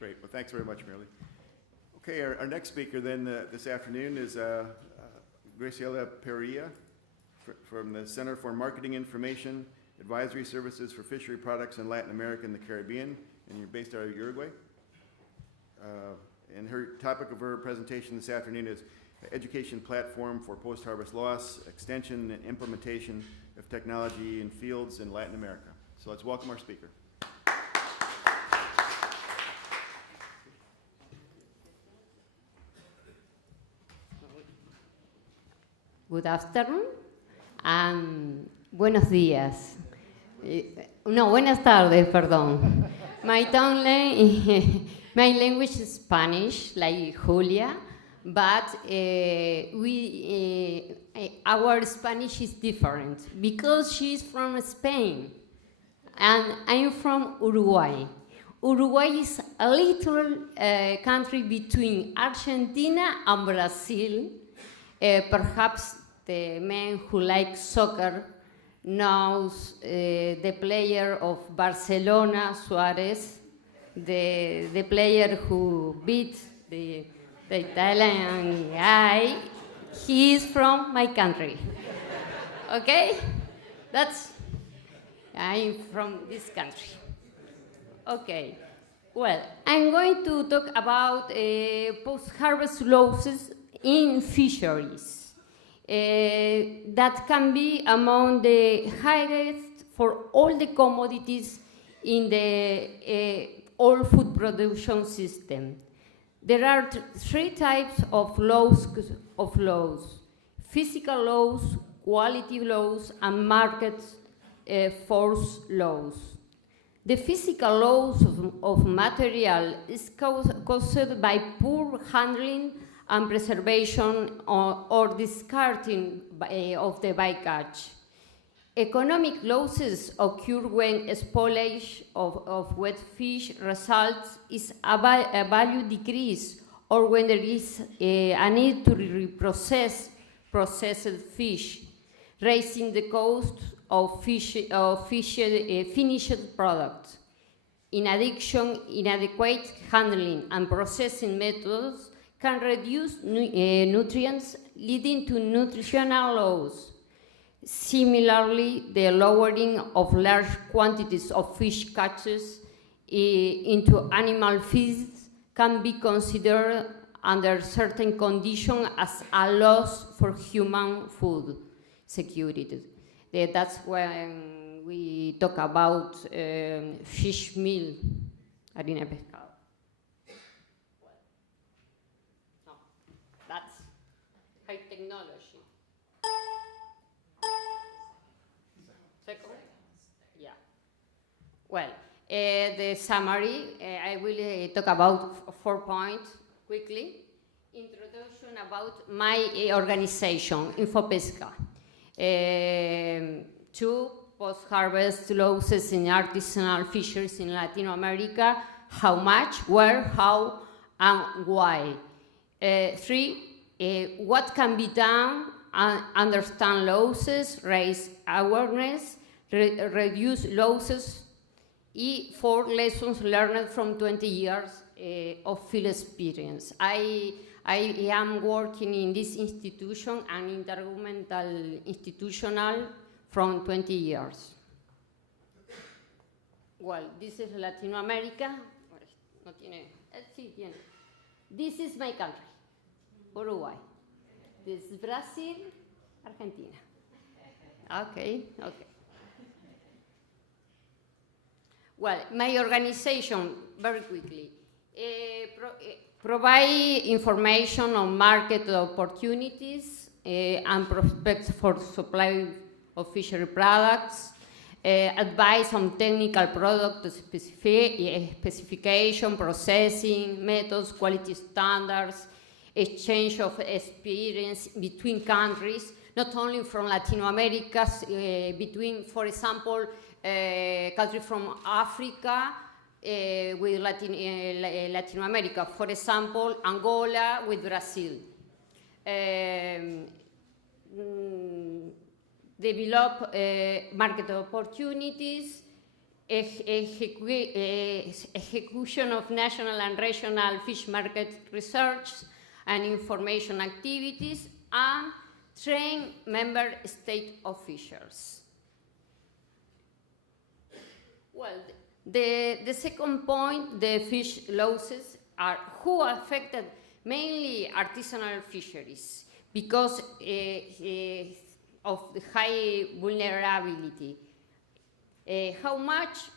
Great. Well, thanks very much, Merle. Okay, our next speaker then this afternoon is Graciela Pereira from the Center for Marketing Information Advisory Services for Fishery Products in Latin America and the Caribbean, and you're based out of Uruguay. And her topic of her presentation this afternoon is Education Platform for Post-Harvest Loss, Extension and Implementation of Technology in Fields in Latin America. So let's welcome our speaker. Good afternoon and buenos días. No, buenas tardes, perdón. My language is Spanish, like Julia, but our Spanish is different because she's from Spain and I'm from Uruguay. Uruguay is a little country between Argentina and Brazil. Perhaps the man who likes soccer knows the player of Barcelona, Suarez, the player who beat the Italian guy. He is from my country. Okay? I'm from this country. Okay. Well, I'm going to talk about post-harvest losses in fisheries. That can be among the highest for all the commodities in the all food production system. There are three types of laws: physical laws, quality laws, and market force laws. The physical laws of material is caused by poor handling and preservation or discarding of the bycatch. Economic losses occur when spoilage of wet fish results in a value decrease, or when there is a need to reprocess processed fish, raising the cost of finished products. In addition, inadequate handling and processing methods can reduce nutrients, leading to nutritional loss. Similarly, the lowering of large quantities of fish catches into animal feeds can be considered under certain conditions as a loss for human food security. That's when we talk about fish meal, harina de pescado. That's high technology. Second? Yeah. Well, the summary, I will talk about 4 points quickly. Introduction about my organization, Infopesca. 2, post-harvest losses in artisanal fisheries in Latin America. How much, where, how, and why. 3, what can be done, understand losses, raise awareness, reduce losses. 4, lessons learned from 20 years of field experience. I am working in this institution, an intergovernmental institutional, from 20 years. Well, this is Latin America. No tiene, sí, tiene. This is my country, Uruguay. This is Brazil, Argentina. Okay. Well, my organization, very quickly, provide information on market opportunities and prospects for supply of fishery products, advice on technical product specification, processing, methods, quality standards, exchange of experience between countries, not only from Latin America, between, for example, countries from Africa with Latin America, for example, Angola with Brazil. Develop market opportunities, execution of national and regional fish market research and information activities, and train member state officials. Well, the second point, the fish losses, are who affected mainly artisanal fisheries because of the high vulnerability. How much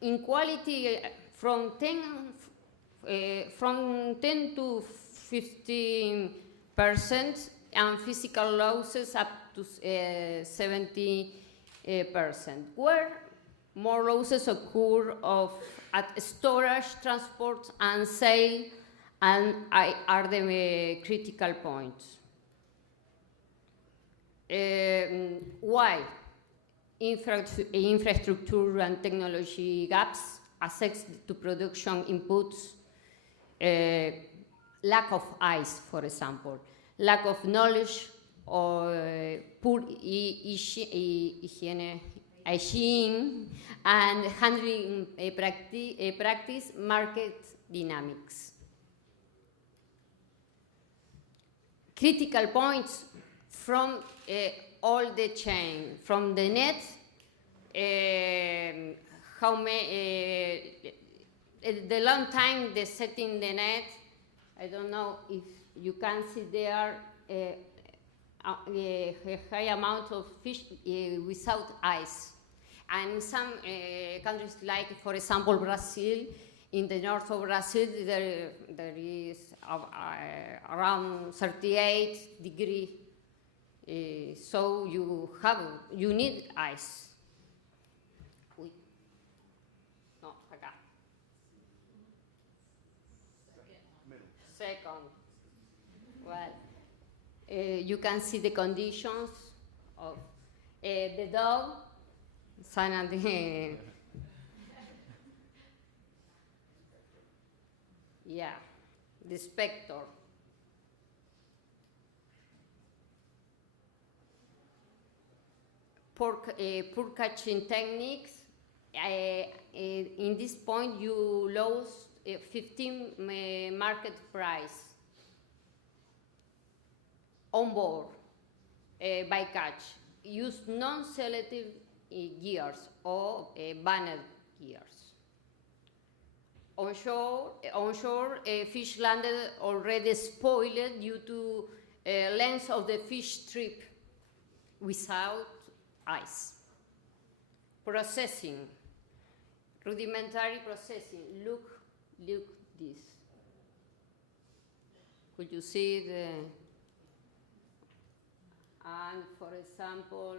inequality from 10 to 15%, and physical losses up to 70%. Where more losses occur at storage, transport, and sale, and are the critical points. Why? Infrastructure and technology gaps, access to production inputs, lack of ice, for example, lack of knowledge, or poor hygiene, and handling practice market dynamics. Critical points from all the chain, from the net, the long time they setting the net. I don't know if you can see there a high amount of fish without ice. And in some countries, like for example Brazil, in the north of Brazil, there is around 38 degrees. So you need ice. No, acá. Second. Well, you can see the conditions of the dog. Yeah, the spectre. Poor catching techniques. In this point, you lose 15 market price on board by catch. Use non-selective gears or banned gears. Onshore, fish landed already spoiled due to length of the fish strip without ice. Processing, rudimentary processing. Look this. Could you see the? And for example,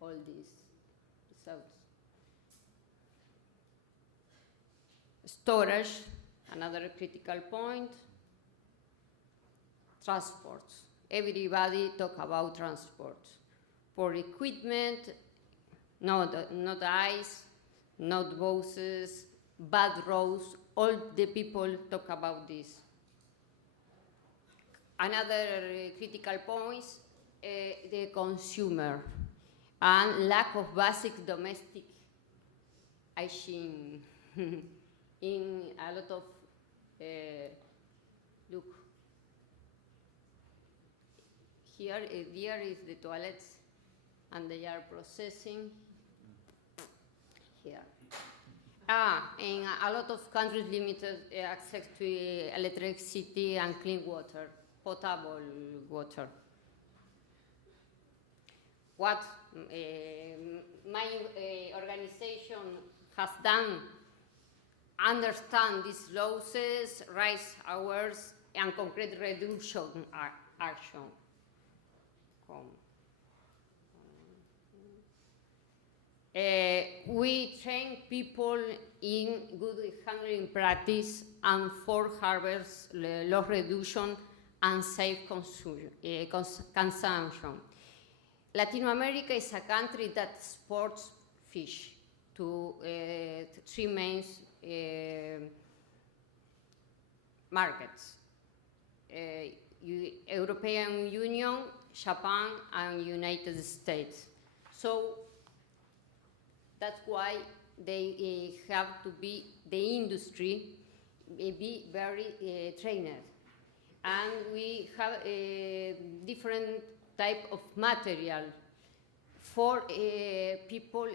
all this results. Storage, another critical point. Transports. Everybody talk about transport. For equipment, not ice, not buses, bad roads, all the people talk about this. Another critical point, the consumer, and lack of basic domestic hygiene in a lot of, look, here is the toilets, and they are processing here. In a lot of countries, limited access to electricity and clean water, potable water. What my organization has done, understand these losses, raise hours, and concrete reduction action. We train people in good handling practice and for harvest loss reduction and safe consumption. Latin America is a country that exports fish to three main markets: European Union, Japan, and United States. So that's why they have to be, the industry, be very trained. And we have a different type of material for people.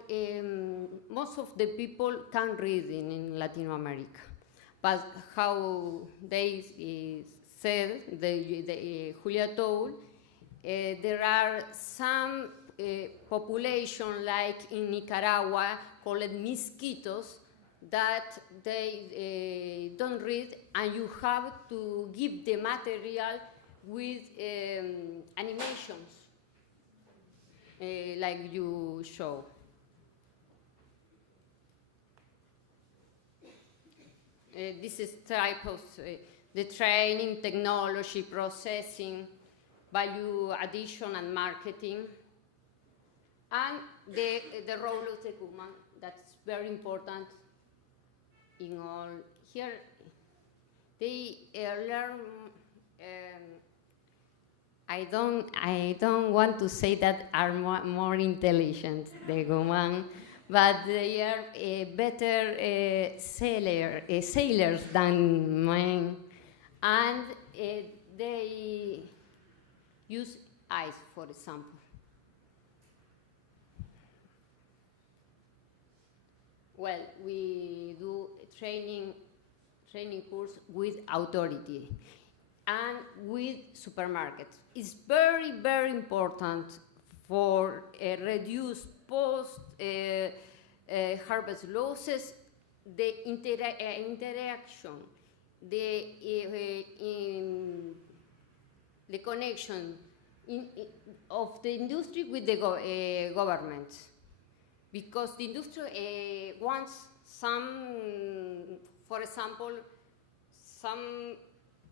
Most of the people can read in Latin America, but how they said, Julia told, there are some population like in Nicaragua called mosquitoes that they don't read, and you have to give the material with animations, like you show. This is type of the training, technology, processing, value addition and marketing, and the role of the woman. That's very important in all. Here, they learn. I don't want to say that are more intelligent, the woman, but they are better sailors than men, and they use ice, for example. Well, we do training course with authority and with supermarkets. It's very, very important for reduce post harvest losses, the interaction, the connection of the industry with the government. Because the industry wants some, for example, some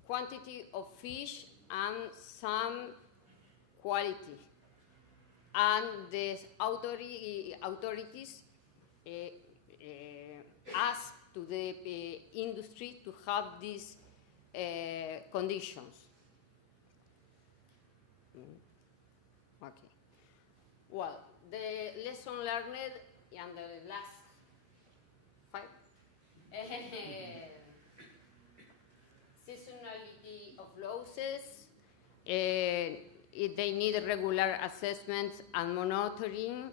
quantity of fish and some quality. And the authorities ask to the industry to have these conditions. Okay. Well, the lesson learned and the last 5. Seasonality of losses. They need regular assessments and monitoring.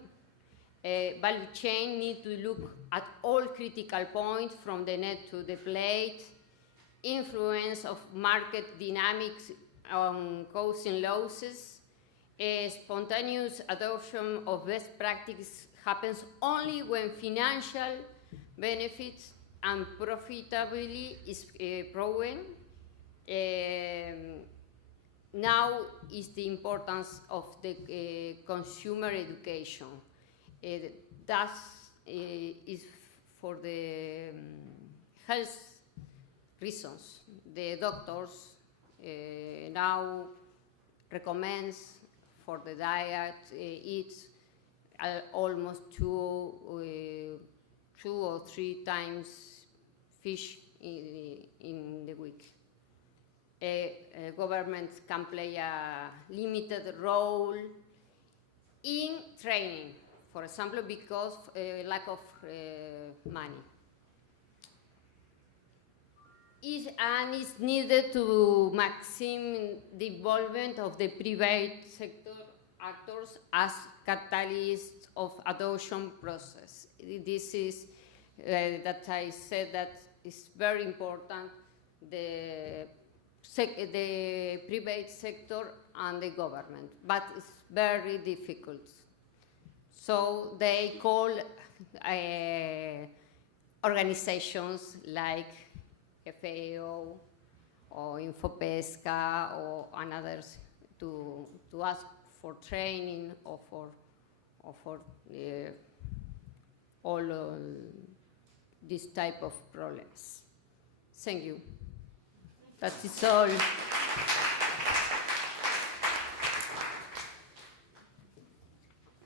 Value chain need to look at all critical points from the net to the plate. Influence of market dynamics on causing losses. Spontaneous adoption of best practice happens only when financial benefits and profitability is proven. Now is the importance of the consumer education. That is for the health reasons. The doctors now recommends for the diet, eat almost 2 or 3 times fish in the week. Governments can play a limited role in training, for example, because lack of money. And it's needed to maximize the involvement of the private sector actors as catalysts of adoption process. This is that I said that is very important, the private sector and the government, but it's very difficult. So they call organizations like FAO or Infopesca or others to ask for training or for all this type of problems. Thank you. That is all.